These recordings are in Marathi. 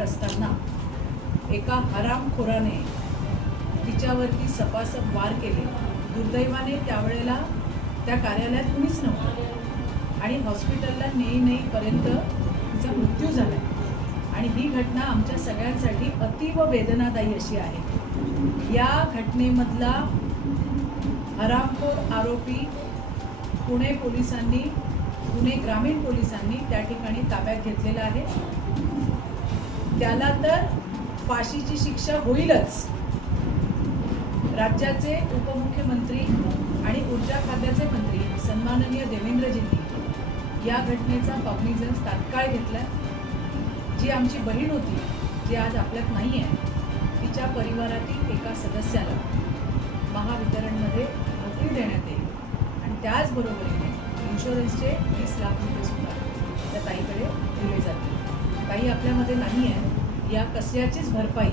कर्तव्यावर असताना एका हरामखोराने तिच्यावरती सपासप वार केले. दुर्दैवाने त्यावेळेला त्या कार्यालयात कुणीच नव्हतं. आणि हॉस्पिटलला नेई नेईपर्यंत तिचा मृत्यू झाला. आणि ही घटना आमच्या सगळ्यांसाठी अतीव वेदनादायी अशी आहे. या घटनेमधला हरामखोर आरोपी पुणे पोलिसांनी पुणे ग्रामीण पोलिसांनी त्या ठिकाणी ताब्यात घेतलेला आहे. त्याला तर फाशीची शिक्षा होईलच. राज्याचे उपमुख्यमंत्री आणि ऊर्जा खात्याचे मंत्री सन्माननीय देवेंद्रजींनी या घटनेचा कॉग्निझन्स तात्काळ घेतला जी आमची बहीण होती जी आज आपल्यात नाही आहे तिच्या परिवारातील एका सदस्याला महावितरणमध्ये नोकरी देण्यात येईल. आणि त्याचबरोबरीने इन्शुरन्सचे वीस लाख रुपये सुद्धा काही आपल्यामध्ये नाही आहे या कसल्याचीच भरपाई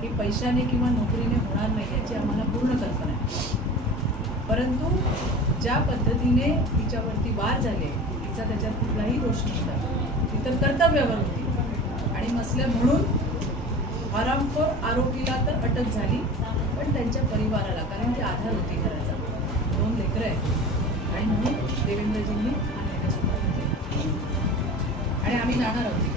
ही पैशाने किंवा नोकरीने होणार नाही याची आम्हाला पूर्ण कल्पना आहे. परंतु ज्या पद्धतीने तिच्यावरती वार झाले तिचा त्याच्यात कुठलाही दोष नव्हता. ती तर कर्तव्यावर होती. आणि मसल्या म्हणून आरामखोर आरोपीला तर अटक झाली पण त्यांच्या परिवाराला कारण ती आधार होती घराचा. दोन लेकरं आहेत. आणि म्हणून देवेंद्रजींनी आणि आम्ही जाणार आहोत